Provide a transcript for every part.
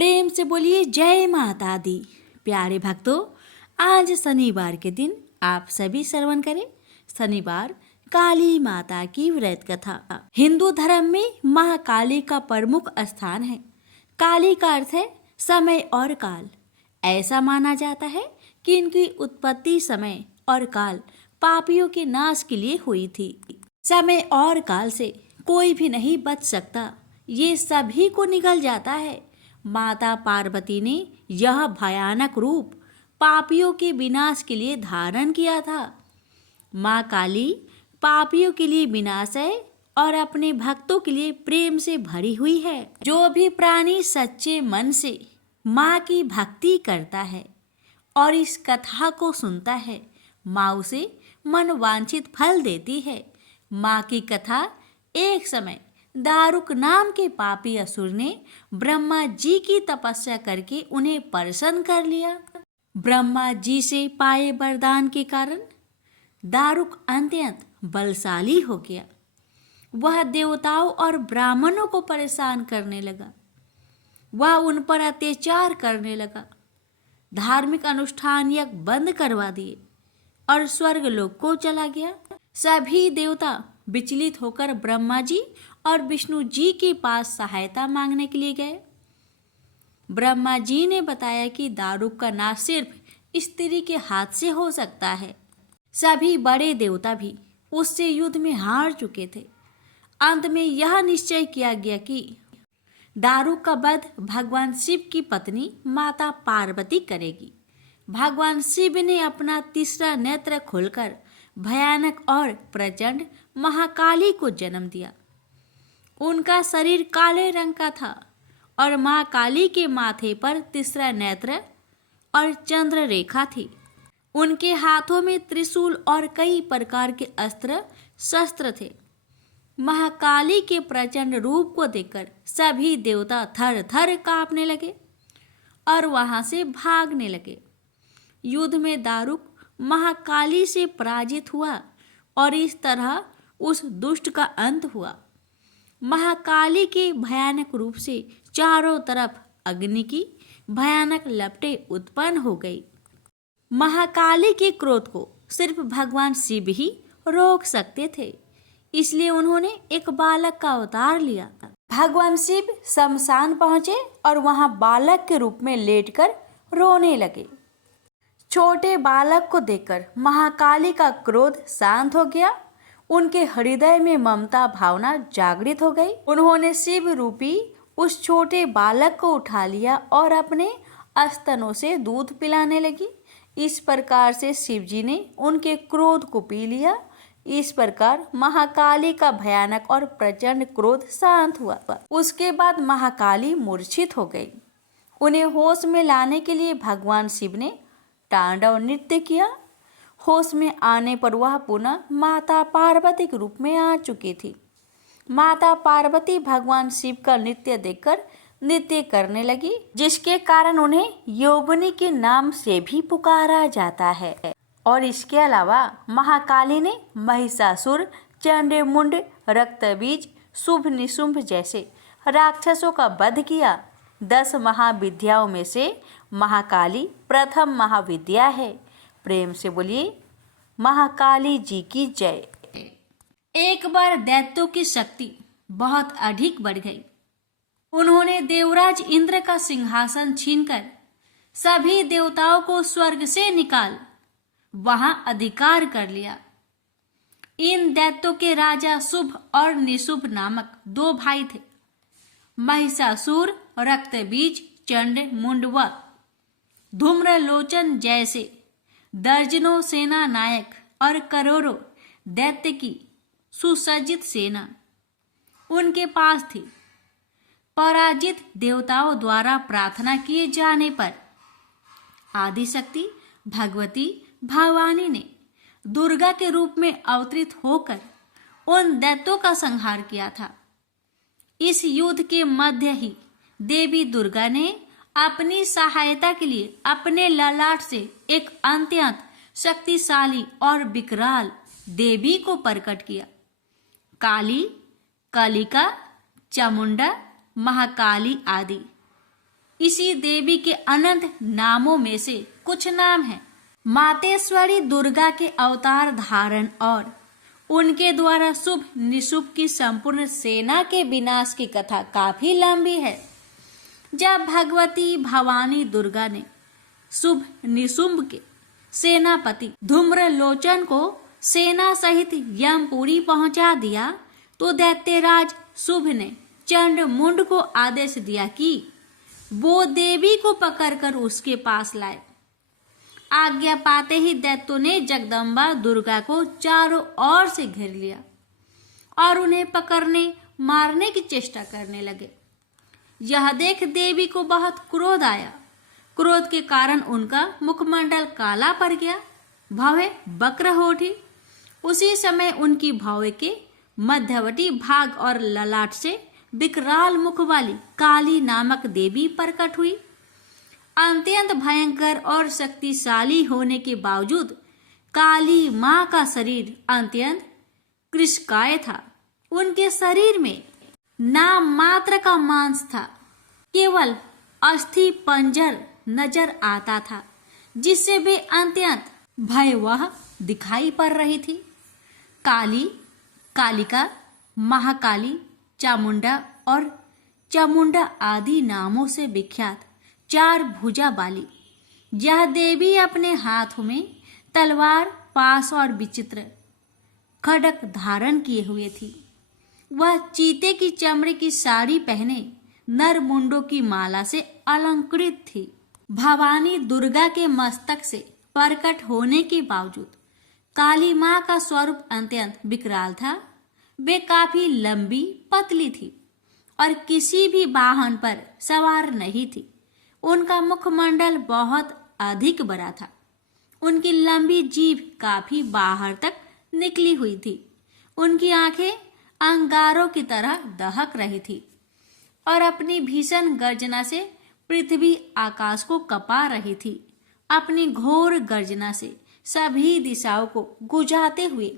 प्रेम से बोलिए जय माता दी। प्यारे भक्तों, आज शनिवार के दिन आप सभी श्रवण करें शनिवार काली माता की व्रत कथा। हिंदू धर्म में माँ काली का प्रमुख स्थान है। काली का अर्थ है समय और काल। ऐसा माना जाता है कि इनकी उत्पत्ति समय और काल पापियों के नाश के लिए हुई थी। समय और काल से कोई भी नहीं बच सकता, ये सभी को निगल जाता है। माता पार्वती ने यह भयानक रूप पापियों के विनाश के लिए धारण किया था। माँ काली पापियों के लिए विनाश है और अपने भक्तों के लिए प्रेम से भरी हुई है। जो भी प्राणी सच्चे मन से माँ की भक्ति करता है और इस कथा को सुनता है, माँ उसे मनवांछित फल देती है। माँ की कथा एक समय दारुक नाम के पापी असुर ने ब्रह्मा जी की तपस्या करके उन्हें प्रसन्न कर लिया। ब्रह्मा जी से पाए वरदान के कारण दारुक अत्यंत बलशाली हो गया। वह देवताओं और ब्राह्मणों को परेशान करने लगा। वह उन पर अत्याचार करने लगा। धार्मिक अनुष्ठान यज्ञ बंद करवा दिए और स्वर्ग लोक को चला गया। सभी देवता विचलित होकर ब्रह्मा जी और विष्णु जी के पास सहायता मांगने के लिए गए। ब्रह्मा जी ने बताया कि दारुक का नाश सिर्फ स्त्री के हाथ से हो सकता है। सभी बड़े देवता भी उससे युद्ध में हार चुके थे। अंत में यह निश्चय किया गया कि दारुक का वध भगवान शिव की पत्नी माता पार्वती करेगी। भगवान शिव ने अपना तीसरा नेत्र खोलकर भयानक और प्रचंड महाकाली को जन्म दिया। उनका शरीर काले रंग का था और माँ काली के माथे पर तीसरा नेत्र और चंद्र रेखा थी। उनके हाथों में त्रिशूल और कई प्रकार के अस्त्र शस्त्र थे। महाकाली के प्रचंड रूप को देखकर सभी देवता थर थर कांपने लगे और वहां से भागने लगे। युद्ध में दारुक महाकाली से पराजित हुआ और इस तरह उस दुष्ट का अंत हुआ। महाकाली के भयानक रूप से चारों तरफ अग्नि की भयानक लपटें उत्पन्न हो गई। महाकाली के क्रोध को सिर्फ भगवान शिव ही रोक सकते थे, इसलिए उन्होंने एक बालक का अवतार लिया। भगवान शिव शमशान पहुंचे और वहां बालक के रूप में लेटकर रोने लगे। छोटे बालक को देखकर महाकाली का क्रोध शांत हो गया। उनके हृदय में ममता भावना जागृत हो गई। उन्होंने शिव रूपी उस छोटे बालक को उठा लिया और अपने स्तनों से दूध पिलाने लगी। इस प्रकार से शिव जी ने उनके क्रोध को पी लिया। इस प्रकार महाकाली का भयानक और प्रचंड क्रोध शांत हुआ। उसके बाद महाकाली मूर्छित हो गई। उन्हें होश में लाने के लिए भगवान शिव ने तांडव नृत्य किया। होश में आने पर वह पुनः माता पार्वती के रूप में आ चुकी थी। माता पार्वती भगवान शिव का नृत्य देखकर नृत्य करने लगी, जिसके कारण उन्हें योगिनी के नाम से भी पुकारा जाता है। और इसके अलावा महाकाली ने महिषासुर, चंडमुंड, रक्तबीज, शुभ निशुंभ जैसे राक्षसों का वध किया। 10 महाविद्याओं में से महाकाली प्रथम महाविद्या है। प्रेम से बोलिए महाकाली जी की जय। एक बार दैत्यों की शक्ति बहुत अधिक बढ़ गई। उन्होंने देवराज इंद्र का सिंहासन छीनकर सभी देवताओं को स्वर्ग से निकाल वहां अधिकार कर लिया। इन दैत्यों के राजा शुभ और निशुभ नामक 2 भाई थे। महिषासुर, रक्तबीज, चंडमुंड व धूम्रलोचन जैसे दर्जनों सेना नायक और करोड़ों दैत्य की सुसज्जित सेना उनके पास थी। पराजित देवताओं द्वारा प्रार्थना किए जाने पर आदिशक्ति भगवती भवानी ने दुर्गा के रूप में अवतरित होकर उन दैत्यों का संहार किया था। इस युद्ध के मध्य ही देवी दुर्गा ने अपनी सहायता के लिए अपने ललाट से एक अत्यंत शक्तिशाली और विकराल देवी को प्रकट किया। काली, कलिका, चामुंडा, महाकाली आदि इसी देवी के अनंत नामों में से कुछ नाम हैं। मातेश्वरी दुर्गा के अवतार धारण और उनके द्वारा शुभ निशुभ की संपूर्ण सेना के विनाश की कथा काफी लंबी है। जब भगवती भवानी दुर्गा ने शुभ निशुंभ के सेनापति धूम्रलोचन को सेना सहित यमपुरी पहुंचा दिया तो दैत्यराज शुभ ने चंड मुंड को आदेश दिया कि वो देवी को पकड़कर उसके पास लाए। आज्ञा पाते ही दैत्यों ने जगदम्बा दुर्गा को चारों ओर से घेर लिया और उन्हें पकड़ने मारने की चेष्टा करने लगे। यह देख देवी को बहुत क्रोध आया। क्रोध के कारण उनका मुखमंडल काला पड़ गया, भवें वक्र हो उठी। उसी समय उनकी भौवें के मध्यवर्ती भाग और ललाट से विकराल मुख वाली काली नामक देवी प्रकट हुई। अत्यंत भयंकर और शक्तिशाली होने के बावजूद काली मां का शरीर अत्यंत कृशकाय था। उनके शरीर में नाम मात्र का मांस था, केवल अस्थि पंजर नजर आता था, जिससे वे अत्यंत भयावह दिखाई पड़ रही थी। काली, कालिका, महाकाली, चामुंडा और चामुंडा आदि नामों से विख्यात चार भुजा वाली यह देवी अपने हाथों में तलवार, पास और विचित्र खड्ग धारण किए हुए थी। वह चीते की चमड़े की साड़ी पहने नर मुंडों की माला से अलंकृत थी। भवानी दुर्गा के मस्तक से प्रकट होने के बावजूद काली मां का स्वरूप अत्यंत विकराल था। वे काफी लंबी पतली थी और किसी भी वाहन पर सवार नहीं थी। उनका मुखमंडल बहुत अधिक बड़ा था। उनकी लंबी जीभ काफी बाहर तक निकली हुई थी। उनकी आंखें अंगारों की तरह दहक रही थी और अपनी भीषण गर्जना से पृथ्वी आकाश को कपा रही थी। अपनी घोर गर्जना से सभी दिशाओं को गुजाते हुए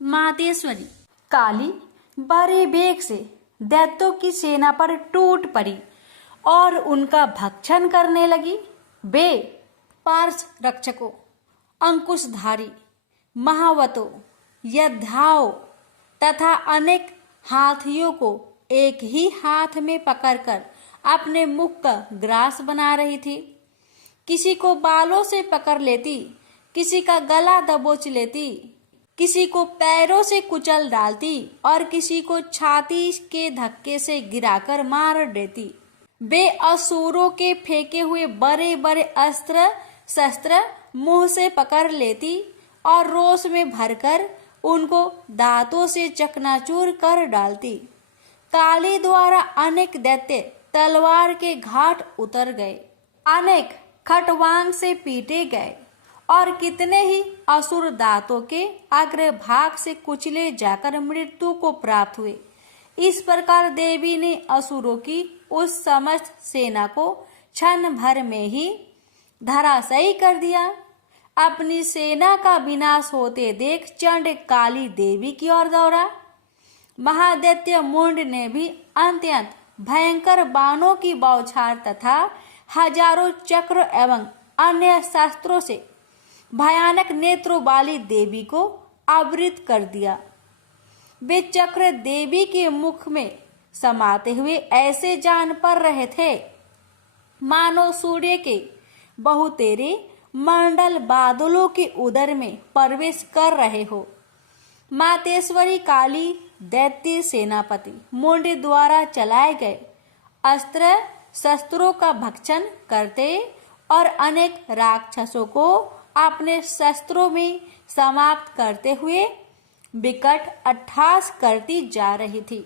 मातेश्वरी काली बड़े वेग से दैत्यों की सेना पर टूट पड़ी और उनका भक्षण करने लगी। वे पार्श रक्षकों, अंकुशधारी, महावतों, योद्धाओं तथा अनेक हाथियों को एक ही हाथ में पकड़कर अपने मुख का ग्रास बना रही थी। किसी को बालों से पकड़ लेती, किसी का गला दबोच लेती, किसी को पैरों से कुचल डालती और किसी को छाती के धक्के से गिराकर मार देती। वे असुरों के फेंके हुए बड़े बड़े अस्त्र शस्त्र मुंह से पकड़ लेती और रोष में भरकर उनको दांतों से चकनाचूर कर डालती। काली द्वारा अनेक दैत्य तलवार के घाट उतर गए, अनेक खटवांग से पीटे गए और कितने ही असुर दांतों के अग्रभाग से कुचले जाकर मृत्यु को प्राप्त हुए। इस प्रकार देवी ने असुरों की उस समस्त सेना को क्षण भर में ही धराशायी कर दिया। अपनी सेना का विनाश होते देख चंड काली देवी की ओर दौड़ा। महादैत्य मुंड ने भी अत्यंत भयंकर बाणों की बौछार तथा हजारों चक्र एवं अन्य शस्त्रों से भयानक नेत्रों वाली देवी को आवृत कर दिया। वे चक्र देवी के मुख में समाते हुए ऐसे जान पड़ रहे थे मानो सूर्य के बहुतेरे मंडल बादलों के उदर में प्रवेश कर रहे हो। मातेश्वरी काली दैत्य सेनापति मुंड द्वारा चलाए गए अस्त्र शस्त्रों का भक्षण करते और अनेक राक्षसों को अपने शस्त्रों में समाप्त करते हुए विकट अट्टहास करती जा रही थी।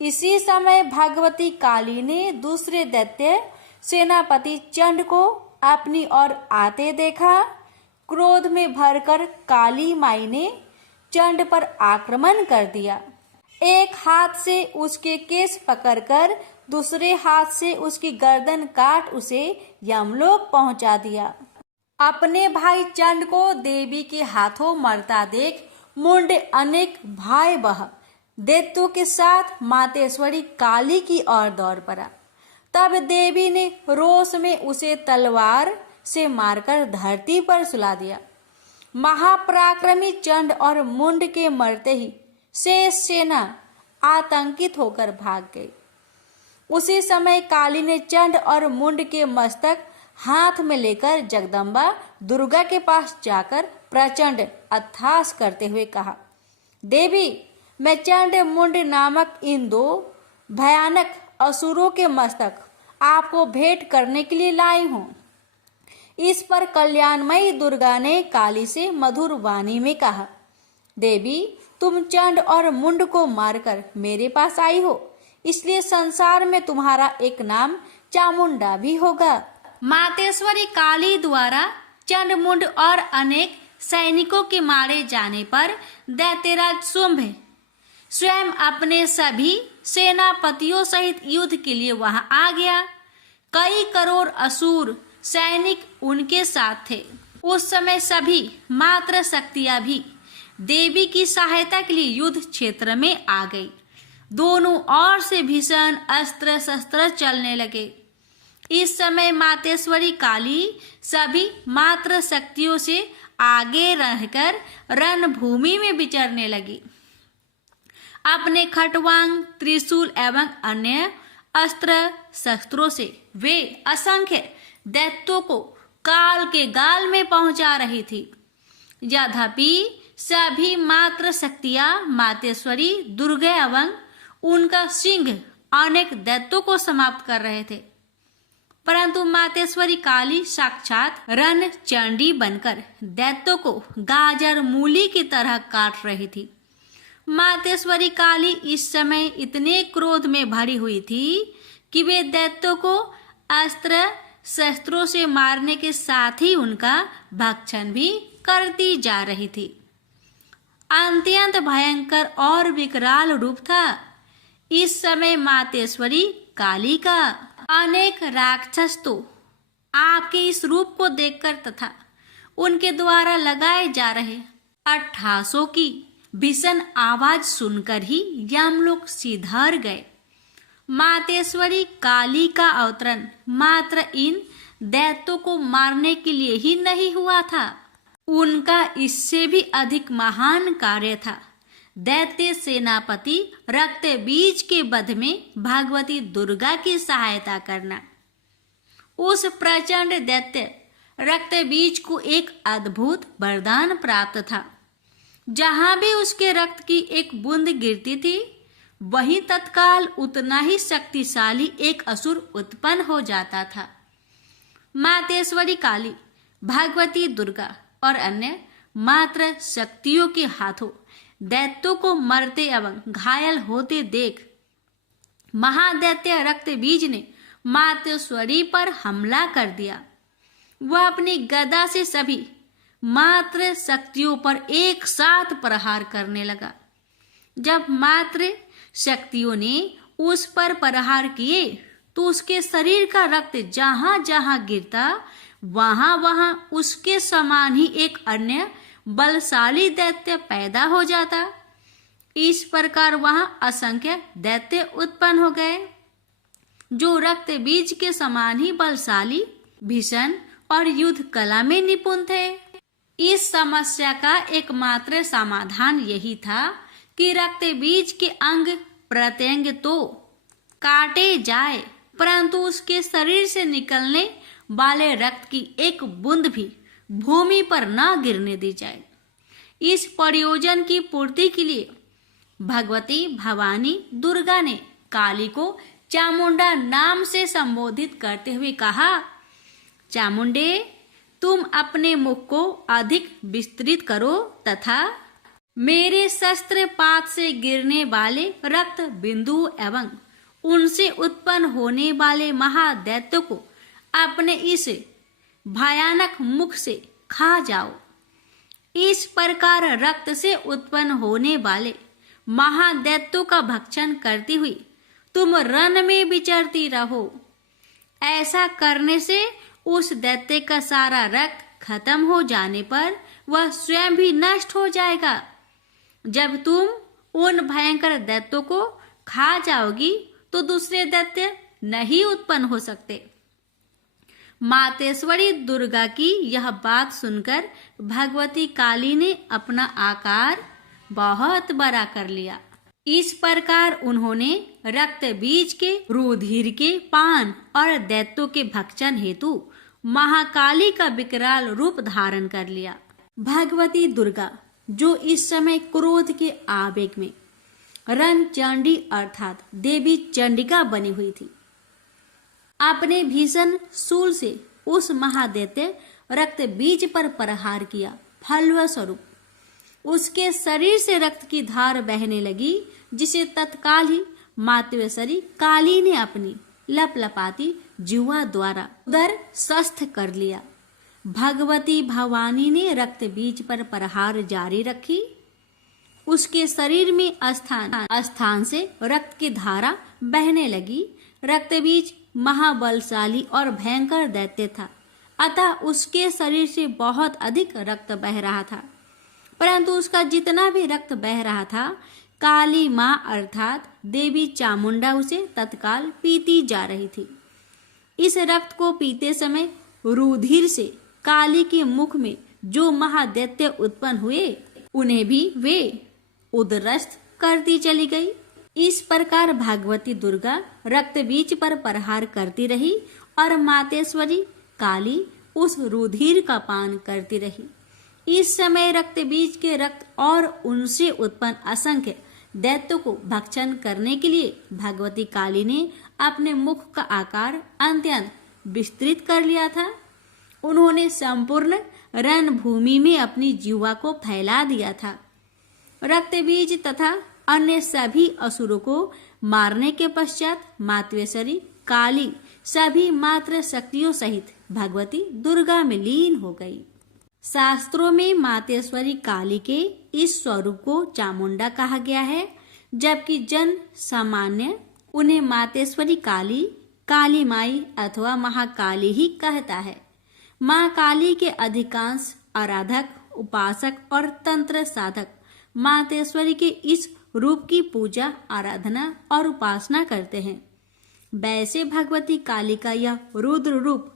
इसी समय भगवती काली ने दूसरे दैत्य सेनापति चंड को अपनी ओर आते देखा। क्रोध में भरकर काली माई ने चंड पर आक्रमण कर दिया। एक हाथ से उसके केस पकड़कर दूसरे हाथ से उसकी गर्दन काट उसे यमलोक पहुंचा दिया। अपने भाई चंड को देवी के हाथों मरता देख मुंड अनेक भयावह दैत्यों के साथ मातेश्वरी काली की ओर दौड़ पड़ा। तब देवी ने रोष में उसे तलवार से मारकर धरती पर सुला दिया। महापराक्रमी चंड और मुंड के मरते ही शेष सेना आतंकित होकर भाग गई। उसी समय काली ने चंड और मुंड के मस्तक हाथ में लेकर जगदम्बा दुर्गा के पास जाकर प्रचंड अट्टहास करते हुए कहा, देवी, मैं चंड मुंड नामक इन दो भयानक असुरों के मस्तक आपको भेंट करने के लिए लाई हूं। इस पर कल्याणमयी दुर्गा ने काली से मधुर वाणी में कहा, देवी, तुम चंड और मुंड को मारकर मेरे पास आई हो, इसलिए संसार में तुम्हारा एक नाम चामुंडा भी होगा। मातेश्वरी काली द्वारा चंड मुंड और अनेक सैनिकों के मारे जाने पर दैत्यराज शुंभ स्वयं अपने सभी सेनापतियों सहित युद्ध के लिए वहां आ गया। कई करोड़ असुर सैनिक उनके साथ थे। उस समय सभी मात्र शक्तियां भी देवी की सहायता के लिए युद्ध क्षेत्र में आ गई। दोनों ओर से भीषण अस्त्र शस्त्र चलने लगे। इस समय मातेश्वरी काली सभी मात्र शक्तियों से आगे रहकर रणभूमि में विचरने लगी। अपने खटवांग, त्रिशूल एवं अन्य अस्त्र शस्त्रों से वे असंख्य दैत्यों को काल के गाल में पहुंचा रही थी। यद्यपि सभी मात्र शक्तियां मातेश्वरी दुर्गा एवं उनका सिंह अनेक दैत्यों को समाप्त कर रहे थे, परंतु मातेश्वरी काली साक्षात रण चंडी बनकर दैत्यों को गाजर मूली की तरह काट रही थी। मातेश्वरी काली इस समय इतने क्रोध में भरी हुई थी कि वे दैत्यों को अस्त्र शस्त्रों से मारने के साथ ही उनका भक्षण भी करती जा रही थी। अत्यंत भयंकर और विकराल रूप था इस समय मातेश्वरी काली का। अनेक राक्षस तो आपके इस रूप को देखकर तथा उनके द्वारा लगाए जा रहे अट्टहासों की भीषण आवाज सुनकर ही यमलोक सिधार गए। मातेश्वरी काली का अवतरण मात्र इन दैत्यों को मारने के लिए ही नहीं हुआ था, उनका इससे भी अधिक महान कार्य था। दैत्य सेनापति रक्त बीज के वध में भगवती दुर्गा की सहायता करना। उस प्रचंड दैत्य रक्त बीज को एक अद्भुत वरदान प्राप्त था। जहां भी उसके रक्त की एक बूंद गिरती थी, वहीं तत्काल उतना ही शक्तिशाली एक असुर उत्पन्न हो जाता था। मातेश्वरी काली, भगवती दुर्गा और अन्य मात्र शक्तियों के हाथों दैत्यों को मरते एवं घायल होते देख महादैत्य रक्त बीज ने मातेश्वरी पर हमला कर दिया। वह अपनी गदा से सभी मात्र शक्तियों पर एक साथ प्रहार करने लगा। जब मात्र शक्तियों ने उस पर प्रहार किए तो उसके शरीर का रक्त जहां जहां गिरता वहां वहां उसके समान ही एक अन्य बलशाली दैत्य पैदा हो जाता। इस प्रकार वहां असंख्य दैत्य उत्पन्न हो गए जो रक्त बीज के समान ही बलशाली, भीषण और युद्ध कला में निपुण थे। इस समस्या का एकमात्र समाधान यही था कि रक्त बीज के अंग प्रत्यंग तो काटे जाए, परंतु उसके शरीर से निकलने वाले रक्त की एक बूंद भी भूमि पर न गिरने दी जाए। इस प्रयोजन की पूर्ति के लिए भगवती भवानी दुर्गा ने काली को चामुंडा नाम से संबोधित करते हुए कहा, चामुंडे, तुम अपने मुख को अधिक विस्तृत करो तथा मेरे शस्त्र पात से गिरने वाले रक्त बिंदु एवं उनसे उत्पन्न होने वाले महादैत्य को अपने इस भयानक मुख से खा जाओ। इस प्रकार रक्त से उत्पन्न होने वाले महादैत्यों का भक्षण करती हुई तुम रण में विचरती रहो। ऐसा करने से उस दैत्य का सारा रक्त खत्म हो जाने पर वह स्वयं भी नष्ट हो जाएगा। जब तुम उन भयंकर दैत्यों को खा जाओगी तो दूसरे दैत्य नहीं उत्पन्न हो सकते। मातेश्वरी दुर्गा की यह बात सुनकर भगवती काली ने अपना आकार बहुत बड़ा कर लिया। इस प्रकार उन्होंने रक्त बीज के, रुधिर के पान और दैत्यों के भक्षण हेतु महाकाली का विकराल रूप धारण कर लिया। भगवती दुर्गा जो इस समय क्रोध के आवेग में रणचंडी अर्थात देवी चंडिका बनी हुई थी, अपने भीषण शूल से उस महादैत्य रक्त बीज पर प्रहार किया। फलस्वरूप उसके शरीर से रक्त की धार बहने लगी, जिसे तत्काल ही मातेश्वरी काली ने अपनी लपलपाती जिह्वा द्वारा उदर स्वस्थ कर लिया। भगवती भवानी ने रक्त बीज पर प्रहार जारी रखी। उसके शरीर में स्थान से रक्त की धारा बहने लगी। रक्त बीज महाबलशाली और भयंकर दैत्य था, अतः उसके शरीर से बहुत अधिक रक्त बह रहा था। परंतु उसका जितना भी रक्त बह रहा था, काली माँ अर्थात देवी चामुंडा उसे तत्काल पीती जा रही थी। इस रक्त को पीते समय रुधिर से काली के मुख में जो महादैत्य उत्पन्न हुए, उन्हें भी वे उदरस्थ करती चली गई। इस प्रकार भगवती दुर्गा रक्त बीज पर प्रहार करती रही और मातेश्वरी काली उस रुधिर का पान करती रही। इस समय रक्त बीज के रक्त और उनसे उत्पन्न असंख्य दैत्यों को भक्षण करने के लिए भगवती काली ने अपने मुख का आकार अत्यंत विस्तृत कर लिया था। उन्होंने संपूर्ण रणभूमि में अपनी जिह्वा को फैला दिया था। रक्त बीज तथा अन्य सभी असुरों को मारने के पश्चात मातेश्वरी काली सभी मात्र शक्तियों सहित भगवती दुर्गा में लीन हो गई। शास्त्रों में मातेश्वरी काली के इस स्वरूप को चामुंडा कहा गया है, जबकि जन सामान्य उन्हें मातेश्वरी काली, काली माई अथवा महाकाली ही कहता है। माँ काली के अधिकांश आराधक, उपासक और तंत्र साधक मातेश्वरी के इस रूप की पूजा, आराधना और उपासना करते हैं। वैसे भगवती काली का यह रुद्र रूप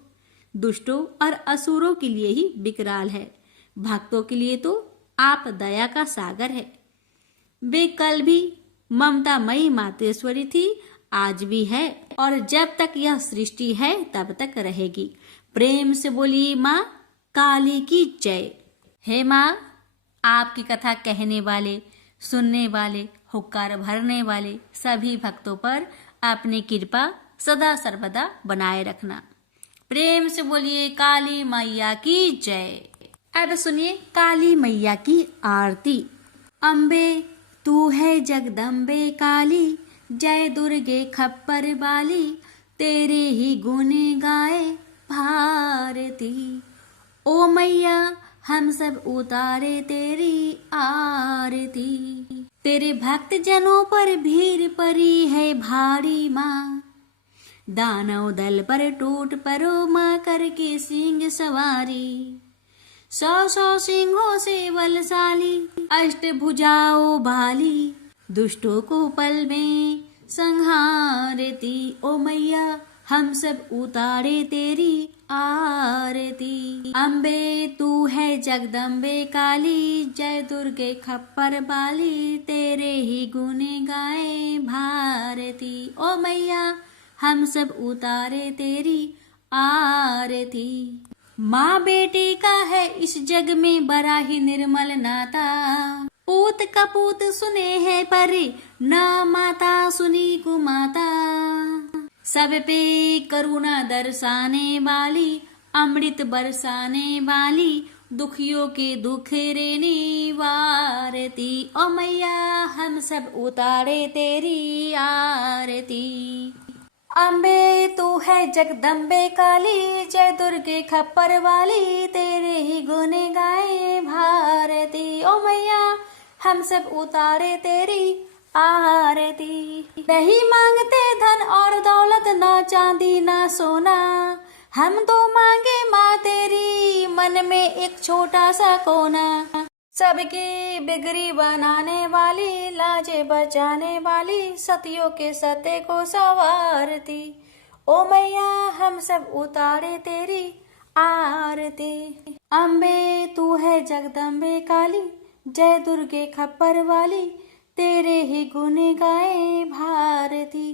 दुष्टों और असुरों के लिए ही विकराल है, भक्तों के लिए तो आप दया का सागर है। वे कल भी ममतामयी मातेश्वरी थी, आज भी है और जब तक यह सृष्टि है तब तक रहेगी। प्रेम से बोलिए माँ काली की जय। हे माँ, आपकी कथा कहने वाले, सुनने वाले, हुक्कार भरने वाले सभी भक्तों पर अपनी कृपा सदा सर्वदा बनाए रखना। प्रेम से बोलिए काली मैया की जय। अब सुनिए काली मैया की आरती। अम्बे तू है जगदम्बे काली, जय दुर्गे खप्पर बाली, तेरे ही गुण गाए भारती। ओ मैया हम सब उतारे तेरी आरती, तेरे भक्त जनों पर भीड़ पड़ी है भारी माँ, दानव दल पर टूट पड़ो माँ करके सिंह सवारी। 100 सिंहों से बलशाली, अष्टभुजाओ भाली, दुष्टों को पल में संहारती। ओ मैया हम सब उतारे तेरी आरती। अम्बे तू है जगदम्बे काली, जय दुर्गे खप्पर बाली, तेरे ही गुण गाए भारती। ओ मैया हम सब उतारे तेरी आरती। माँ बेटी का है इस जग में बड़ा ही निर्मल नाता, पूत कपूत सुने है परे, ना माता सुनी कुमाता। सब पे करुणा दर्शाने वाली, अमृत बरसाने वाली, दुखियों के दुख रेने वारती। ओ मैया हम सब उतारे तेरी आरती। अम्बे तू है जगदम्बे काली, जय दुर्गे खप्पर वाली, तेरे ही गुण गाए भारती। ओ मैया हम सब उतारे तेरी आरती। नहीं मांगते धन और दौलत, ना चांदी ना सोना, हम तो मांगे माँ तेरी मन में एक छोटा सा कोना। सबकी बिगड़ी बनाने वाली, लाजे बचाने वाली, सतियों के सत्य को संवारती। ओ मैया हम सब उतारे तेरी आरती। अम्बे तू है जगदम्बे काली, जय दुर्गे खप्पर वाली, तेरे ही गुण गाए भारती।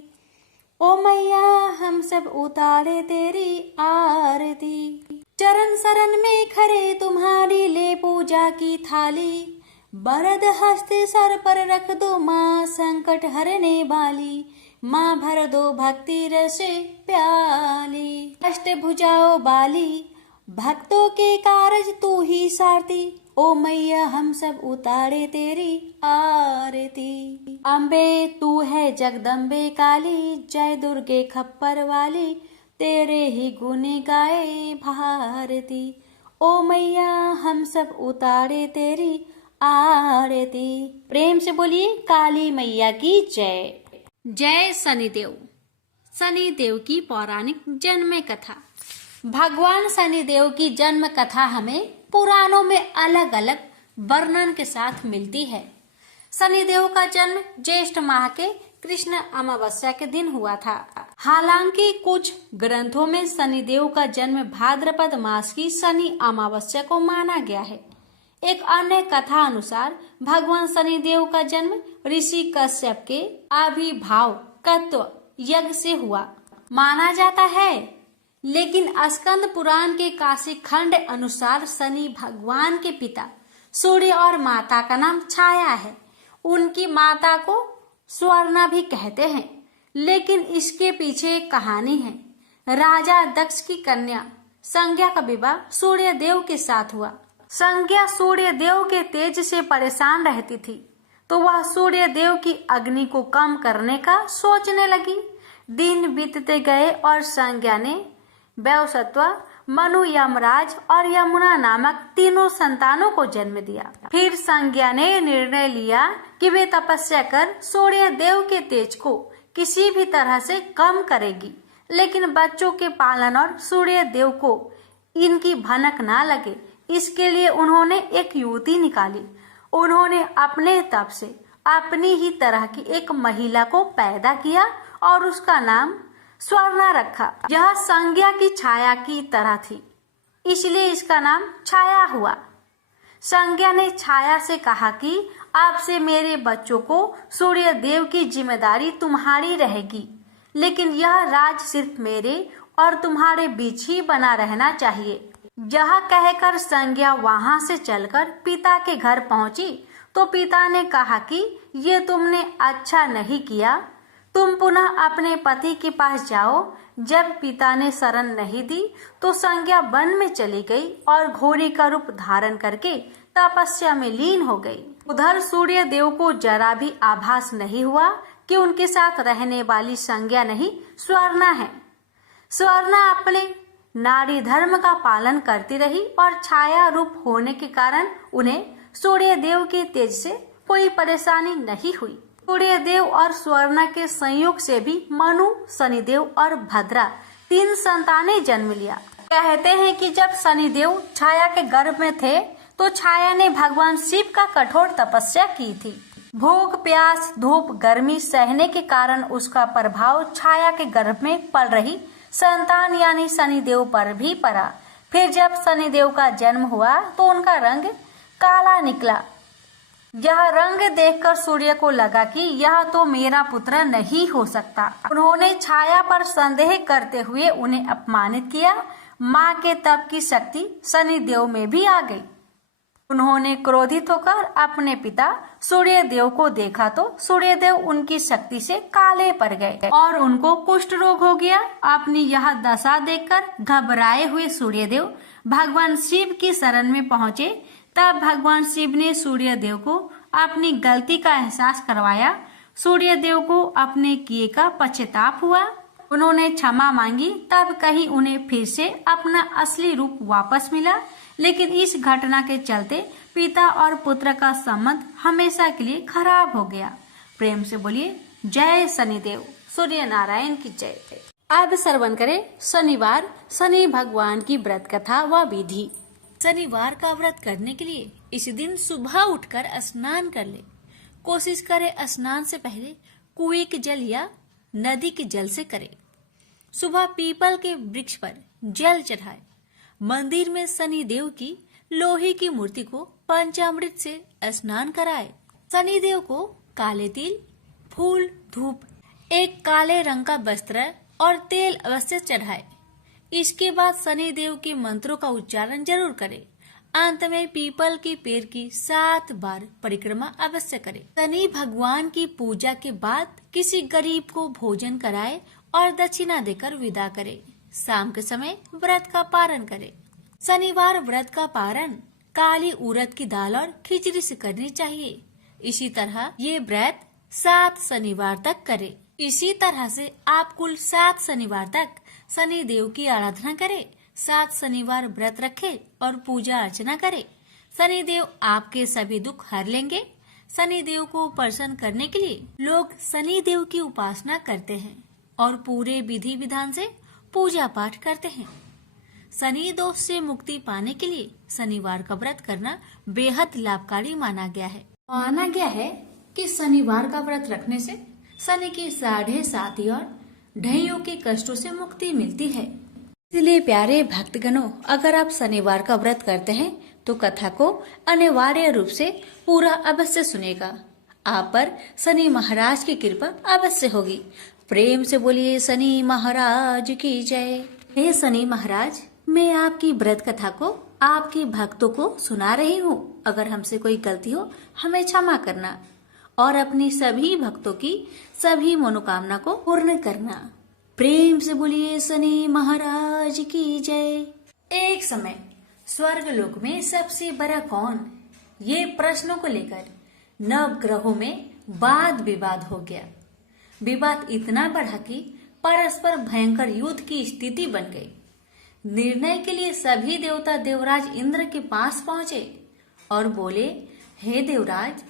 ओ मैया हम सब उतारे तेरी आरती। चरण शरण में खरे तुम्हारी ले पूजा की थाली, वरद हस्ते सर पर रख दो माँ संकट हरने वाली। माँ भर दो भक्ति रसे प्याली, अष्ट भुजाओ बाली, भक्तों के कारज तू ही सारती। ओ मैया हम सब उतारे तेरी आरती। अम्बे तू है जगदम्बे काली, जय दुर्गे खप्पर वाली, तेरे ही गुण गाए भारती। ओ मैया हम सब उतारे तेरी आरती। प्रेम से बोलिए काली मैया की जय। जय शनिदेव। शनिदेव की पौराणिक जन्म कथा। भगवान शनिदेव की जन्म कथा हमें पुराणों में अलग अलग वर्णन के साथ मिलती है। शनिदेव का जन्म ज्येष्ठ माह के कृष्ण अमावस्या के दिन हुआ था। हालांकि कुछ ग्रंथों में शनिदेव का जन्म भाद्रपद मास की शनि अमावस्या को माना गया है। एक अन्य कथा अनुसार भगवान शनिदेव का जन्म ऋषि कश्यप के आविर्भाव कत्व यज्ञ से हुआ माना जाता है। लेकिन स्कंद पुराण के काशी खंड अनुसार शनि भगवान के पिता सूर्य और माता का नाम छाया है। उनकी माता को स्वर्णा भी कहते हैं। लेकिन इसके पीछे एक कहानी है। राजा दक्ष की कन्या संज्ञा का विवाह सूर्य देव के साथ हुआ। संज्ञा सूर्य देव के तेज से परेशान रहती थी, तो वह सूर्य देव की अग्नि को कम करने का सोचने लगी। दिन बीतते गए और संज्ञा ने वैवस्वत, मनु, यमराज और यमुना नामक तीनों संतानों को जन्म दिया। फिर संज्ञा ने निर्णय लिया कि वे तपस्या कर सूर्य देव के तेज को किसी भी तरह से कम करेगी। लेकिन बच्चों के पालन और सूर्य देव को इनकी भनक ना लगे, इसके लिए उन्होंने एक युवती निकाली। उन्होंने अपने तप से अपनी ही तरह की एक महिला को पैदा किया और उसका नाम स्वर्णा रखा। यह संज्ञा की छाया की तरह थी, इसलिए इसका नाम छाया हुआ। संज्ञा ने छाया से कहा कि अब से मेरे बच्चों को सूर्य देव की जिम्मेदारी तुम्हारी रहेगी, लेकिन यह राज सिर्फ मेरे और तुम्हारे बीच ही बना रहना चाहिए। यह कहकर संज्ञा वहां से चलकर पिता के घर पहुंची तो पिता ने कहा कि ये तुमने अच्छा नहीं किया, तुम पुनः अपने पति के पास जाओ। जब पिता ने शरण नहीं दी तो संज्ञा वन में चली गई और घोड़ी का रूप धारण करके तपस्या में लीन हो गई। उधर सूर्य देव को जरा भी आभास नहीं हुआ कि उनके साथ रहने वाली संज्ञा नहीं स्वर्णा है। स्वर्णा अपने नारी धर्म का पालन करती रही और छाया रूप होने के कारण उन्हें सूर्य देव के तेज से कोई परेशानी नहीं हुई। सूर्य देव और स्वर्णा के संयोग से भी मनु, शनिदेव और भद्रा 3 संतानें जन्म लिया। कहते हैं कि जब शनिदेव छाया के गर्भ में थे तो छाया ने भगवान शिव का कठोर तपस्या की थी। भूख, प्यास, धूप, गर्मी सहने के कारण उसका प्रभाव छाया के गर्भ में पल रही संतान यानी शनिदेव पर भी पड़ा। फिर जब शनिदेव का जन्म हुआ तो उनका रंग काला निकला। यह रंग देखकर सूर्य को लगा कि यह तो मेरा पुत्र नहीं हो सकता। उन्होंने छाया पर संदेह करते हुए उन्हें अपमानित किया। माँ के तप की शक्ति शनिदेव में भी आ गई। उन्होंने क्रोधित होकर अपने पिता सूर्य देव को देखा तो सूर्य देव उनकी शक्ति से काले पड़ गए और उनको कुष्ठ रोग हो गया। अपनी यह दशा देखकर घबराए हुए सूर्य देव भगवान शिव की शरण में पहुँचे। तब भगवान शिव ने सूर्य देव को अपनी गलती का एहसास करवाया। सूर्य देव को अपने किए का पश्चाताप हुआ। उन्होंने क्षमा मांगी। तब कहीं उन्हें फिर से अपना असली रूप वापस मिला। लेकिन इस घटना के चलते पिता और पुत्र का संबंध हमेशा के लिए खराब हो गया। प्रेम से बोलिए जय शनिदेव। सूर्य नारायण की जय। अब श्रवण करें शनिवार शनि भगवान की व्रत कथा व विधि। शनिवार का व्रत करने के लिए इस दिन सुबह उठकर स्नान कर ले। कोशिश करें स्नान से पहले कुएं के जल या नदी के जल से करें। सुबह पीपल के वृक्ष पर जल चढ़ाए, मंदिर में शनिदेव की लोहे की मूर्ति को पंचामृत से स्नान कराए, शनिदेव को काले तिल, फूल, धूप, एक काले रंग का वस्त्र और तेल अवश्य चढ़ाए। इसके बाद शनिदेव के मंत्रों का उच्चारण जरूर करे। अंत में पीपल के पेड़ की 7 बार परिक्रमा अवश्य करे। शनि भगवान की पूजा के बाद किसी गरीब को भोजन कराए और दक्षिणा देकर विदा करे। शाम के समय व्रत का पारण करे। शनिवार व्रत का पारण काली उड़द की दाल और खिचड़ी से करनी चाहिए। इसी तरह ये व्रत 7 शनिवार तक करे। इसी तरह से आप कुल 7 शनिवार तक शनि देव की आराधना करें। 7 शनिवार व्रत रखे और पूजा अर्चना करे। शनि देव आपके सभी दुख हर लेंगे। शनि देव को प्रसन्न करने के लिए लोग शनि देव की उपासना करते हैं और पूरे विधि विधान से पूजा पाठ करते हैं। शनि दोष से मुक्ति पाने के लिए शनिवार का व्रत करना बेहद लाभकारी माना गया है। माना गया है कि शनिवार का व्रत रखने से शनि की 7.5 और ढैयों के कष्टों से मुक्ति मिलती है। इसलिए प्यारे भक्तगणों, अगर आप शनिवार का व्रत करते हैं तो कथा को अनिवार्य रूप से पूरा अवश्य सुनेगा। आप पर शनि महाराज की कृपा अवश्य होगी। प्रेम से बोलिए शनि महाराज की जय। हे शनि महाराज, मैं आपकी व्रत कथा को आपके भक्तों को सुना रही हूँ। अगर हमसे कोई गलती हो हमें क्षमा करना और अपनी सभी भक्तों की सभी मनोकामना को पूर्ण करना। प्रेम से बोलिए शनि महाराज की जय। एक समय स्वर्ग लोक में सबसे बड़ा कौन, ये प्रश्नों को लेकर नव ग्रहों में वाद विवाद हो गया। विवाद इतना बढ़ा कि परस्पर भयंकर युद्ध की स्थिति बन गई। निर्णय के लिए सभी देवता देवराज इंद्र के पास पहुंचे और बोले, हे देवराज,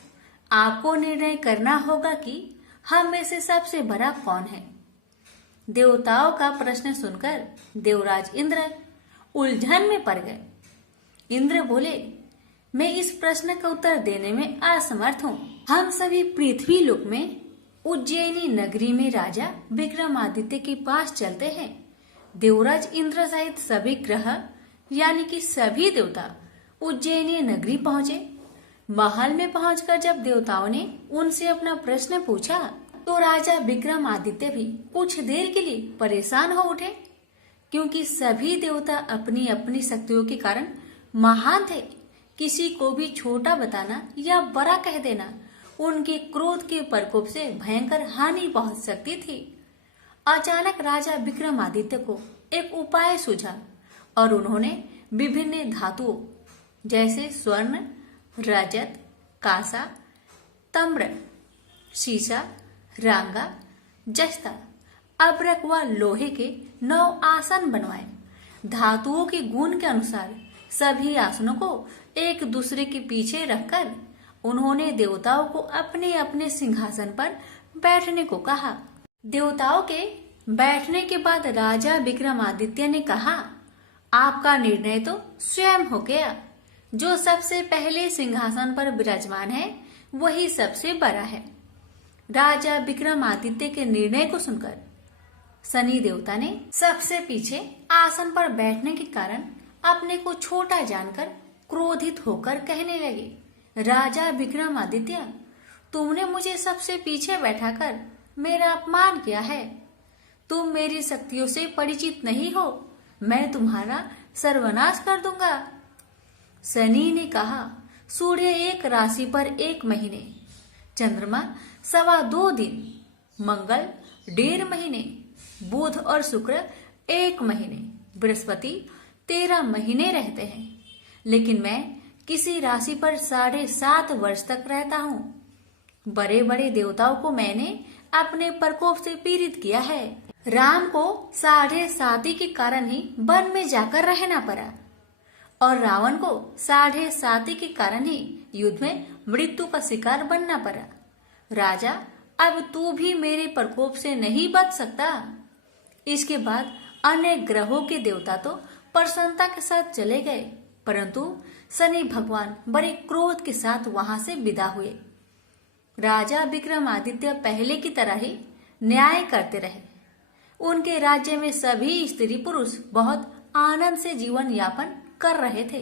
आपको निर्णय करना होगा कि हम में से सबसे बड़ा कौन है। देवताओं का प्रश्न सुनकर देवराज इंद्र उलझन में पड़ गए। इंद्र बोले, मैं इस प्रश्न का उत्तर देने में असमर्थ हूँ। हम सभी पृथ्वी लोक में उज्जैनी नगरी में राजा विक्रमादित्य के पास चलते हैं। देवराज इंद्र सहित सभी ग्रह यानी कि सभी देवता उज्जैनी नगरी पहुँचे। महल में पहुंचकर जब देवताओं ने उनसे अपना प्रश्न पूछा तो राजा विक्रमादित्य भी कुछ देर के लिए परेशान हो उठे, क्योंकि सभी देवता अपनी अपनी शक्तियों के कारण महान थे। किसी को भी छोटा बताना या बड़ा कह देना उनके क्रोध के प्रकोप से भयंकर हानि पहुंच सकती थी। अचानक राजा विक्रमादित्य को एक उपाय सूझा और उन्होंने विभिन्न धातुओं जैसे स्वर्ण, रजत, कांसा, ताम्र, शीशा, रांगा, जस्ता, अब्रक व लोहे के 9 आसन बनवाए। धातुओं के गुण के अनुसार सभी आसनों को एक दूसरे के पीछे रखकर उन्होंने देवताओं को अपने अपने सिंहासन पर बैठने को कहा। देवताओं के बैठने के बाद राजा विक्रमादित्य ने कहा, आपका निर्णय तो स्वयं हो गया। जो सबसे पहले सिंहासन पर विराजमान है वही सबसे बड़ा है। राजा विक्रमादित्य के निर्णय को सुनकर शनि देवता ने सबसे पीछे आसन पर बैठने के कारण अपने को छोटा जानकर क्रोधित होकर कहने लगे, राजा विक्रमादित्य, तुमने मुझे सबसे पीछे बैठाकर मेरा अपमान किया है। तुम मेरी शक्तियों से परिचित नहीं हो। मैं तुम्हारा सर्वनाश कर दूंगा। शनि ने कहा, सूर्य एक राशि पर 1 महीने, चंद्रमा 2.25 दिन, मंगल 1.5 महीने, बुध और शुक्र 1 महीने, बृहस्पति 13 महीने रहते हैं। लेकिन मैं किसी राशि पर 7.5 वर्ष तक रहता हूँ। बड़े बड़े देवताओं को मैंने अपने प्रकोप से पीड़ित किया है। राम को 7.5 के कारण ही वन में जाकर रहना पड़ा और रावण को 7.5 के कारण ही युद्ध में मृत्यु का शिकार बनना पड़ा। राजा, अब तू भी मेरे प्रकोप से नहीं बच सकता। इसके बाद अन्य ग्रहों के देवता तो प्रसन्नता के साथ चले गए, परंतु शनि भगवान बड़े क्रोध के साथ वहां से विदा हुए। राजा विक्रमादित्य पहले की तरह ही न्याय करते रहे। उनके राज्य में सभी स्त्री पुरुष बहुत आनंद से जीवन यापन कर रहे थे।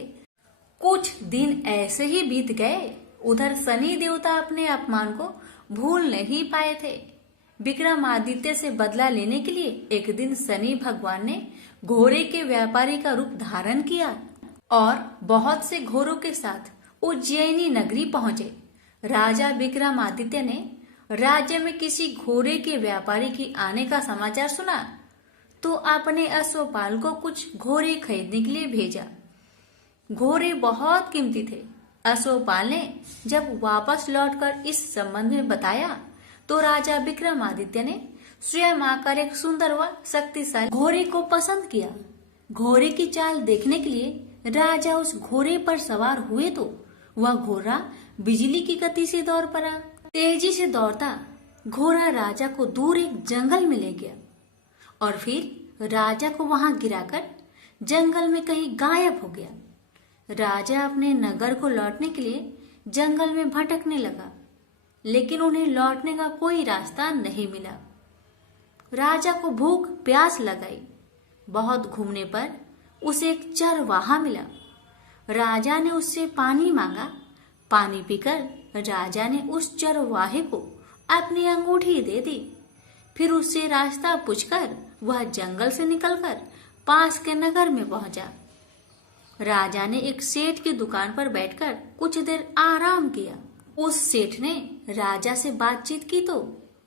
कुछ दिन ऐसे ही बीत गए। उधर शनि देवता अपने अपमान को भूल नहीं पाए थे। विक्रमादित्य से बदला लेने के लिए एक दिन शनि भगवान ने घोड़े के व्यापारी का रूप धारण किया और बहुत से घोड़ों के साथ उज्जैनी नगरी पहुंचे। राजा विक्रमादित्य ने राज्य में किसी घोड़े के व्यापारी की आने का समाचार सुना तो अपने अश्वपाल को कुछ घोड़े खरीदने के लिए भेजा। घोड़े बहुत कीमती थे। अश्वपाल ने जब वापस लौटकर इस संबंध में बताया तो राजा विक्रमादित्य ने स्वयं आकर एक सुंदर व शक्तिशाली घोड़े को पसंद किया। घोड़े की चाल देखने के लिए राजा उस घोड़े पर सवार हुए तो वह घोड़ा बिजली की गति से दौड़ पड़ा। तेजी से दौड़ता घोड़ा राजा को दूर एक जंगल में ले गया और फिर राजा को वहां गिराकर जंगल में कहीं गायब हो गया। राजा अपने नगर को लौटने के लिए जंगल में भटकने लगा, लेकिन उन्हें लौटने का कोई रास्ता नहीं मिला। राजा को भूख प्यास लगाई। बहुत घूमने पर उसे एक चरवाहा मिला। राजा ने उससे पानी मांगा। पानी पीकर राजा ने उस चरवाहे को अपनी अंगूठी दे दी। फिर उससे रास्ता पूछकर वह जंगल से निकलकर पास के नगर में पहुंचा। राजा ने एक सेठ की दुकान पर बैठकर कुछ देर आराम किया। उस सेठ ने राजा से बातचीत की तो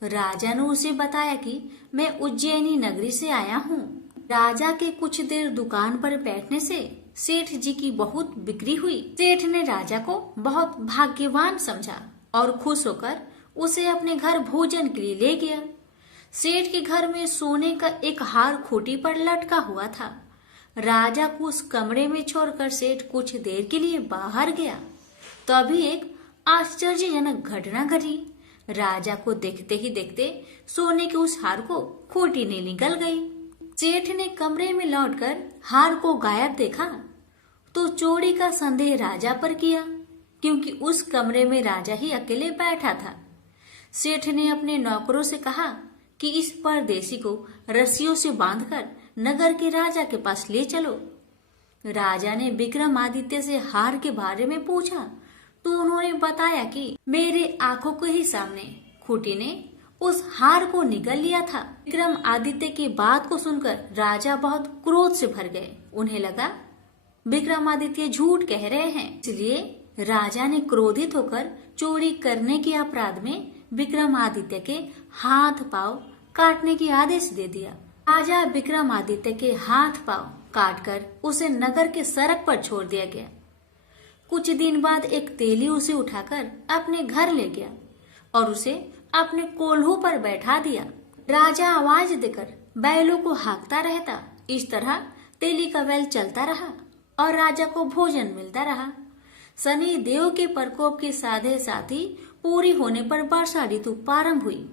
राजा ने उसे बताया कि मैं उज्जैनी नगरी से आया हूँ। राजा के कुछ देर दुकान पर बैठने से सेठ जी की बहुत बिक्री हुई। सेठ ने राजा को बहुत भाग्यवान समझा और खुश होकर उसे अपने घर भोजन के लिए ले गया। सेठ के घर में सोने का एक हार खूंटी पर लटका हुआ था। राजा को उस कमरे में छोड़कर सेठ कुछ देर के लिए बाहर गया। तभी एक आश्चर्यजनक घटना घटी। राजा को देखते ही देखते सोने के उस हार को खूंटी ने निकल गई। सेठ ने कमरे में लौटकर हार को गायब देखा तो चोरी का संदेह राजा पर किया, क्योंकि उस कमरे में राजा ही अकेले बैठा था। सेठ ने अपने नौकरों से कहा कि इस परदेसी को रस्सियों से बांधकर नगर के राजा के पास ले चलो। राजा ने विक्रमादित्य से हार के बारे में पूछा तो उन्होंने बताया कि मेरे आंखों के ही सामने खूंटी ने उस हार को निगल लिया था। विक्रमादित्य की बात को सुनकर राजा बहुत क्रोध से भर गए। उन्हें लगा विक्रमादित्य झूठ कह रहे हैं, इसलिए राजा ने क्रोधित होकर चोरी करने के अपराध में विक्रमादित्य के हाथ पांव काटने की आदेश दे दिया। राजा विक्रमादित्य के हाथ पांव काटकर उसे नगर के सड़क पर छोड़ दिया गया। कुछ दिन बाद एक तेली उसे उठाकर अपने घर ले गया और उसे अपने कोल्हू पर बैठा दिया। राजा आवाज देकर बैलों को हाँकता रहता। इस तरह तेली का बैल चलता रहा और राजा को भोजन मिलता रहा। शनि देव के प्रकोप के साधे साथी पूरी होने पर वर्षा ऋतु प्रारंभ हुई।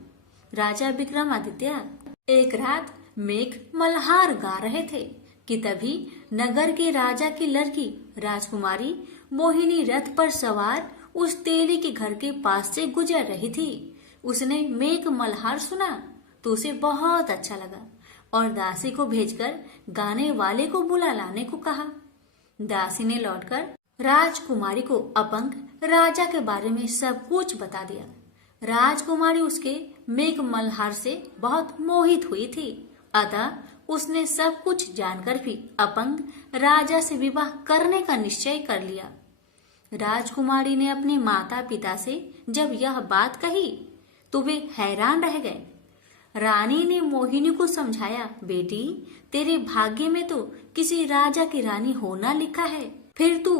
राजा विक्रमादित्य एक रात मेघ मल्हार गा रहे थे कि तभी नगर के राजा की लड़की राजकुमारी मोहिनी रथ पर सवार उस तेली के घर के पास से गुजर रही थी। उसने मेघ मल्हार सुना तो उसे बहुत अच्छा लगा और दासी को भेजकर गाने वाले को बुला लाने को कहा। दासी ने लौटकर राजकुमारी को अपंग राजा के बारे में सब कुछ बता दिया। राजकुमारी उसके मेघ मल्हार से बहुत मोहित हुई थी, अतः उसने सब कुछ जानकर भी अपंग राजा से विवाह करने का निश्चय कर लिया। राजकुमारी ने अपने माता पिता से जब यह बात कही तो वे हैरान रह गए। रानी ने मोहिनी को समझाया, बेटी तेरे भाग्य में तो किसी राजा की रानी होना लिखा है, फिर तू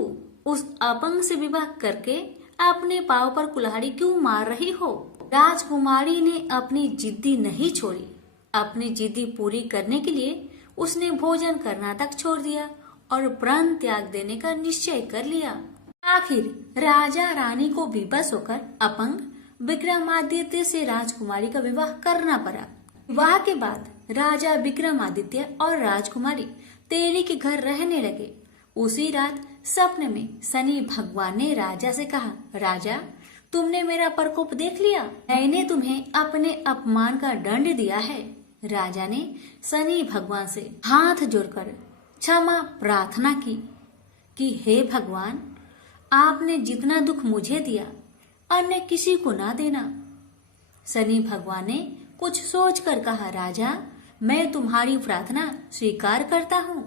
उस अपंग से विवाह करके अपने पांव पर कुल्हाड़ी क्यों मार रही हो। राजकुमारी ने अपनी जिद्दी नहीं छोड़ी। अपनी जिद्दी पूरी करने के लिए उसने भोजन करना तक छोड़ दिया और प्राण त्याग देने का निश्चय कर लिया। आखिर राजा रानी को विवश होकर अपंग विक्रमादित्य से राजकुमारी का विवाह करना पड़ा। विवाह के बाद राजा विक्रमादित्य और राजकुमारी तेली के घर रहने लगे। उसी रात सपने में शनि भगवान ने राजा से कहा, राजा तुमने मेरा प्रकोप देख लिया। मैंने तुम्हें अपने अपमान का दंड दिया है। राजा ने शनि भगवान से हाथ जोड़कर क्षमा प्रार्थना की कि हे भगवान, आपने जितना दुख मुझे दिया अन्य किसी को ना देना। शनि भगवान ने कुछ सोचकर कहा, राजा, मैं तुम्हारी प्रार्थना स्वीकार करता हूँ।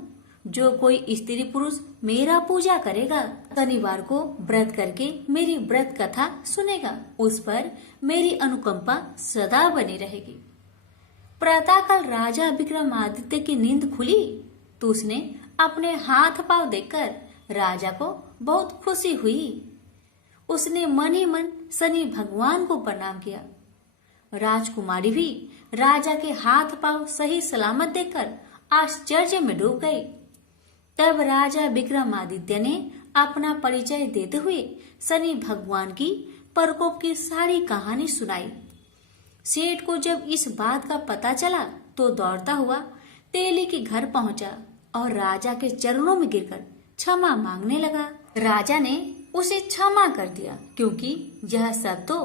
जो कोई स्त्री पुरुष मेरा पूजा करेगा, शनिवार को व्रत करके मेरी व्रत कथा सुनेगा, उस पर मेरी अनुकंपा सदा बनी रहेगी। प्रातःकाल राजा विक्रमादित्य की नींद खुली तो उसने अपने हाथ पांव देखकर राजा को बहुत खुशी हुई। उसने मन ही मन शनि भगवान को प्रणाम किया। राजकुमारी भी राजा के हाथ पांव सही सलामत देखकर आश्चर्य में डूब गई। तब राजा विक्रमादित्य ने अपना परिचय देते हुए शनि भगवान की प्रकोप की सारी कहानी सुनाई। सेठ को जब इस बात का पता चला तो दौड़ता हुआ तेली के घर पहुंचा और राजा के चरणों में गिरकर क्षमा मांगने लगा। राजा ने उसे क्षमा कर दिया क्योंकि यह सब तो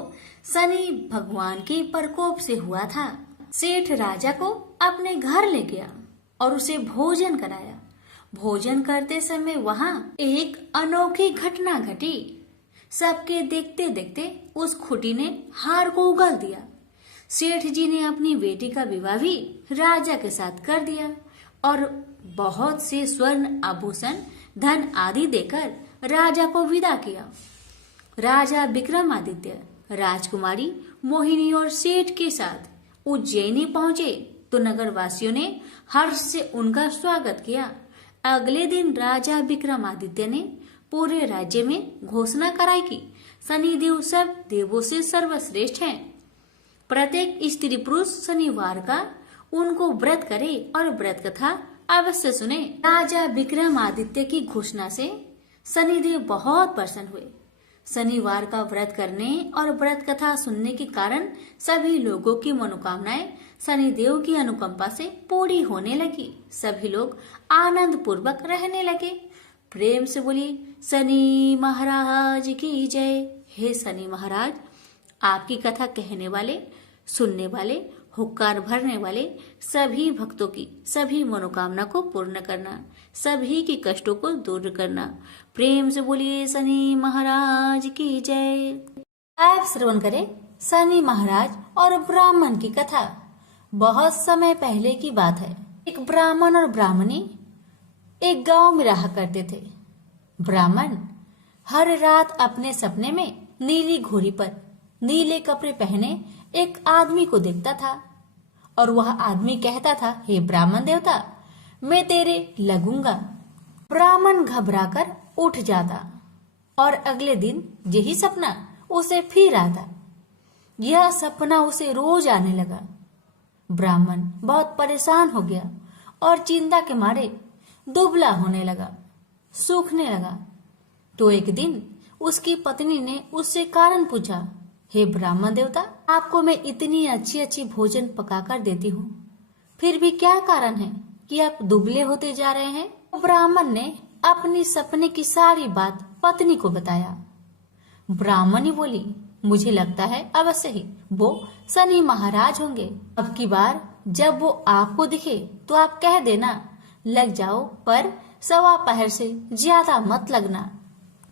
शनि भगवान के प्रकोप से हुआ था। सेठ राजा को अपने घर ले गया और उसे भोजन कराया। भोजन करते समय वहां एक अनोखी घटना घटी। सबके देखते देखते उस खुटी ने हार को उगल दिया। सेठ जी ने अपनी बेटी का विवाह भी राजा के साथ कर दिया और बहुत से स्वर्ण आभूषण, धन आदि देकर राजा को विदा किया। राजा विक्रमादित्य राजकुमारी मोहिनी और सेठ के साथ उज्जैनी पहुंचे तो नगर वासियों ने हर्ष से उनका स्वागत किया। अगले दिन राजा विक्रमादित्य ने पूरे राज्य में घोषणा कराई कि शनिदेव सब देवों से सर्वश्रेष्ठ हैं। प्रत्येक स्त्री पुरुष शनिवार का उनको व्रत करे और व्रत कथा अवश्य सुने। राजा विक्रमादित्य की घोषणा से शनिदेव बहुत प्रसन्न हुए। शनिवार का व्रत करने और व्रत कथा सुनने के कारण सभी लोगों की मनोकामनाएं शनिदेव की अनुकंपा से पूरी होने लगी। सभी लोग आनंद पूर्वक रहने लगे। प्रेम से बोली शनि महाराज की जय। हे शनि महाराज, आपकी कथा कहने वाले, सुनने वाले, हुक्कार भरने वाले सभी भक्तों की सभी मनोकामना को पूर्ण करना, सभी की कष्टों को दूर करना। प्रेम से बोलिए शनि महाराज की जय। आप श्रवण करें शनि महाराज और ब्राह्मण की कथा। बहुत समय पहले की बात है। एक ब्राह्मण और ब्राह्मणी एक गांव में रहा करते थे। ब्राह्मण हर रात अपने सपने में नीली घोड़ी पर नीले कपड़े पहने एक आदमी को देखता था और वह आदमी कहता था, हे ब्राह्मण देवता, मैं तेरे लगूंगा। ब्राह्मण घबराकर उठ जाता और अगले दिन यही सपना उसे फिर आता। यह सपना उसे रोज आने लगा। ब्राह्मण बहुत परेशान हो गया और चिंता के मारे दुबला होने लगा, सूखने लगा। तो एक दिन उसकी पत्नी ने उससे कारण पूछा, हे ब्राह्मण देवता, आपको मैं इतनी अच्छी अच्छी भोजन पकाकर देती हूँ, फिर भी क्या कारण है कि आप दुबले होते जा रहे हैं? ब्राह्मण ने अपनी सपने की सारी बात पत्नी को बताया। ब्राह्मणी बोली, मुझे लगता है अवश्य ही वो शनि महाराज होंगे। अब की बार जब वो आपको दिखे तो आप कह देना, लग जाओ, पर 1.25 पहर से ज्यादा मत लगना।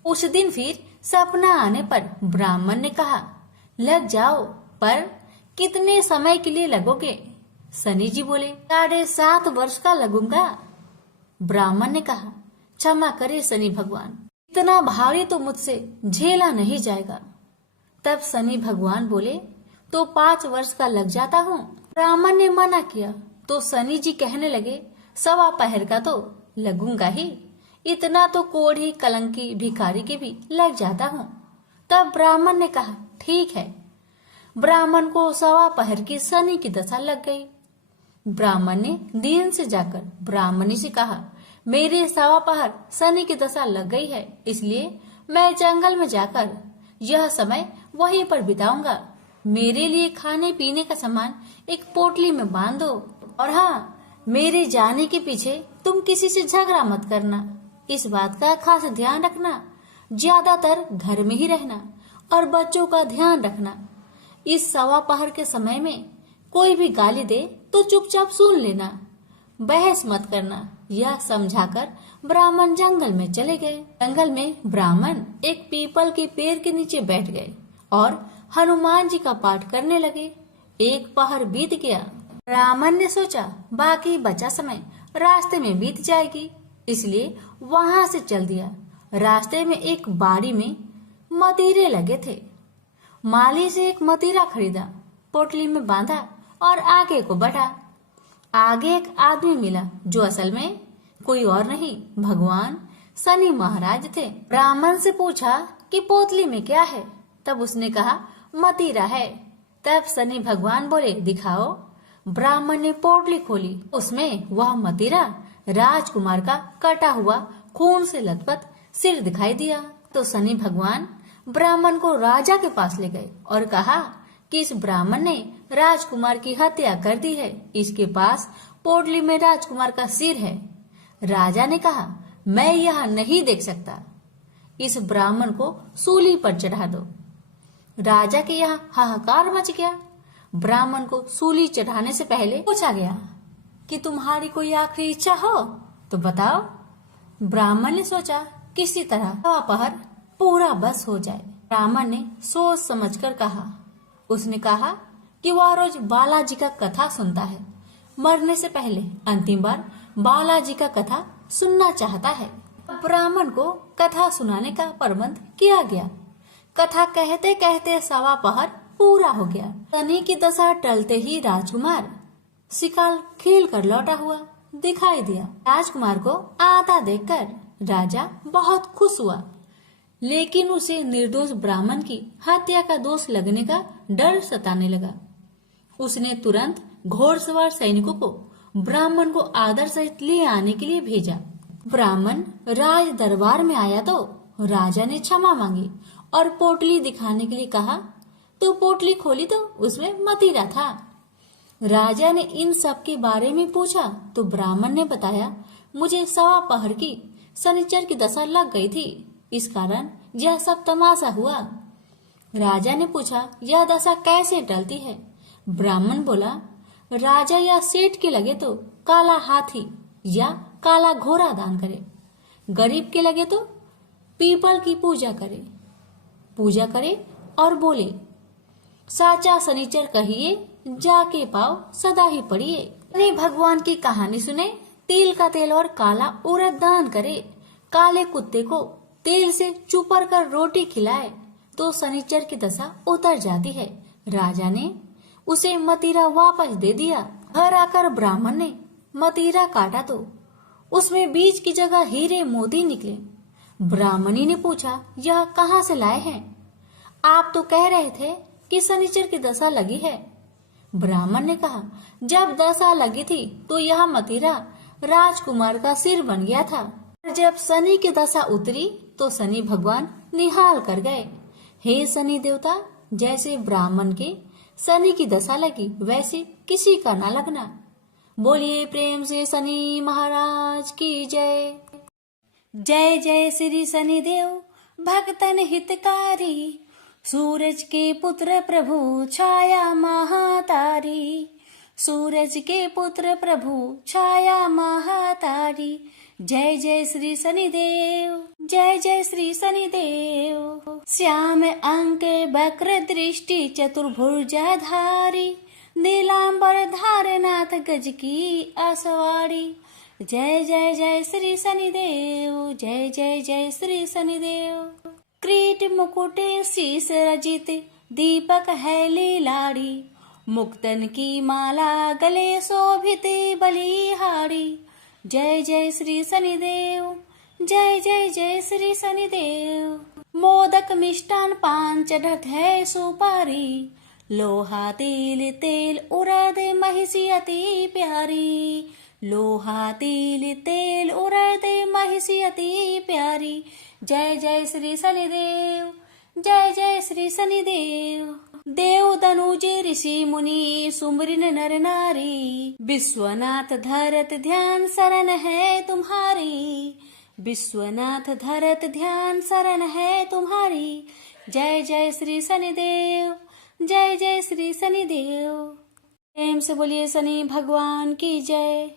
उस दिन फिर सपना आने पर ब्राह्मण ने कहा, लग जाओ, पर कितने समय के लिए लगोगे? शनि जी बोले, 7.5 वर्ष का लगूंगा। ब्राह्मण ने कहा, क्षमा करे शनि भगवान, इतना भारी तो मुझसे झेला नहीं जाएगा। तब शनि भगवान बोले, तो 5 वर्ष का लग जाता हूँ। ब्राह्मण ने मना किया तो शनि जी कहने लगे, 1.25 पहर का तो लगूंगा ही, इतना तो कोढ़ी कलंकी भिखारी के भी लग जाता हूँ। तब ब्राह्मण ने कहा, ठीक है। ब्राह्मण को 1.25 पहर की शनि की दशा लग गई। ब्राह्मण ने दीन से जाकर ब्राह्मणी से कहा, मेरे 1.25 पहर शनि की दशा लग गई है, इसलिए मैं जंगल में जाकर यह समय वहीं पर बिताऊंगा। मेरे लिए खाने पीने का सामान एक पोटली में बांध दो, और हाँ, मेरे जाने के पीछे तुम किसी से झगड़ा मत करना। इस बात का खास ध्यान रखना, ज्यादातर घर में ही रहना और बच्चों का ध्यान रखना। इस 1.25 पहर के समय में कोई भी गाली दे तो चुपचाप सुन लेना, बहस मत करना। यह समझाकर ब्राह्मण जंगल में चले गए। जंगल में ब्राह्मण एक पीपल के पेड़ के नीचे बैठ गए और हनुमान जी का पाठ करने लगे। एक पहर बीत गया। ब्राह्मण ने सोचा बाकी बचा समय रास्ते में बीत जाएगी, इसलिए वहां से चल दिया। रास्ते में एक बाड़ी में मतीरे लगे थे। माली से एक मतीरा खरीदा, पोटली में बांधा और आगे को बढ़ा। आगे एक आदमी मिला जो असल में कोई और नहीं, भगवान शनि महाराज थे। ब्राह्मण से पूछा कि पोतली में क्या है? तब उसने कहा मतीरा है। तब शनि भगवान बोले दिखाओ। ब्राह्मण ने पोटली खोली, उसमें वह मतीरा राजकुमार का कटा हुआ खून से लथपथ सिर दिखाई दिया। तो शनि भगवान ब्राह्मण को राजा के पास ले गए और कहा कि इस ब्राह्मण ने राजकुमार की हत्या कर दी है, इसके पास पोटली में राजकुमार का सिर है। राजा ने कहा मैं यह नहीं देख सकता, इस ब्राह्मण को सूली पर चढ़ा दो। राजा के यहाँ हाहाकार मच गया। ब्राह्मण को सूली चढ़ाने से पहले पूछा गया कि तुम्हारी कोई आखिरी इच्छा हो तो बताओ। ब्राह्मण ने सोचा किसी तरह अपहर पूरा बस हो जाए। ब्राह्मण ने सोच समझकर कहा। उसने कहा कि वह रोज बालाजी का कथा सुनता है, मरने से पहले अंतिम बार बालाजी का कथा सुनना चाहता है। ब्राह्मण को कथा सुनाने का प्रबंध किया गया। कथा कहते कहते सवा पहर पूरा हो गया। शनि की दशा टलते ही राजकुमार शिकाल खेल कर लौटा हुआ दिखाई दिया। राजकुमार को आता देखकर राजा बहुत खुश हुआ, लेकिन उसे निर्दोष ब्राह्मण की हत्या का दोष लगने का डर सताने लगा। उसने तुरंत घोड़सवार सैनिकों को ब्राह्मण को आदर सहित ले आने के लिए भेजा। ब्राह्मण राज दरबार में आया तो राजा ने क्षमा मांगी और पोटली दिखाने के लिए कहा। तो पोटली खोली तो उसमें मतीरा था। राजा ने इन सब के बारे में पूछा तो ब्राह्मण ने बताया मुझे सवा पहर की शनिचर की दशा लग गई थी, इस कारण यह सब तमाशा हुआ। राजा ने पूछा यह दशा कैसे टलती है? ब्राह्मण बोला राजा या सेठ के लगे तो काला हाथी या काला घोड़ा दान करे, गरीब के लगे तो पीपल की पूजा करे और बोले साचा शनिचर कहिए जाके पाओ सदा ही पढ़िए। अपने भगवान की कहानी सुने, तिल का तेल और काला उड़द दान करे, काले कुत्ते को तेल से चुपर कर रोटी खिलाए तो शनिचर की दशा उतर जाती है। राजा ने उसे मतीरा वापस दे दिया। घर आकर ब्राह्मण ने मतीरा काटा तो उसमें बीज की जगह हीरे मोती निकले। ब्राह्मणी ने पूछा यह कहाँ से लाए हैं? आप तो कह रहे थे कि शनिचर की दशा लगी है। ब्राह्मण ने कहा जब दशा लगी थी तो यह मतीरा राजकुमार का सिर बन गया था। जब शनि की दशा उतरी तो शनि भगवान निहाल कर गए। हे शनि देवता, जैसे ब्राह्मण के शनि की दशा लगी वैसे किसी का ना लगना। बोलिए प्रेम से शनि महाराज की जय। जय जय श्री शनि देव भक्तन हितकारी, सूरज के पुत्र प्रभु छाया महातारी, सूरज के पुत्र प्रभु छाया महातारी। जय जय श्री शनिदेव, जय जय श्री शनिदेव। श्याम अंक वक्र दृष्टि चतुर्भुजाधारी, नीलांबर धारनाथ गज की आसवाड़ी। जय जय जय श्री शनिदेव, जय जय जय श्री शनिदेव। क्रीट मुकुट शीस रजित दीपक है लीलाड़ी, मुक्तन की माला गले शोभित बलिहारी। जय जय श्री शनिदेव, जय जय जय श्री शनिदेव। मोदक मिष्टान पान चढ़त है सुपारी, लोहा तिल तेल उड़द महिषी अति प्यारी, लोहा तिल तेल उड़द महिषी अति प्यारी। जय जय श्री शनिदेव, जय जय श्री शनिदेव। देव दनुज ऋषि मुनि सुमरिन नर नारी, विश्वनाथ धरत ध्यान शरण है तुम्हारी, विश्वनाथ धरत ध्यान शरण है तुम्हारी। जय जय श्री शनिदेव, जय जय श्री शनिदेव। प्रेम से बोलिए शनि भगवान की जय।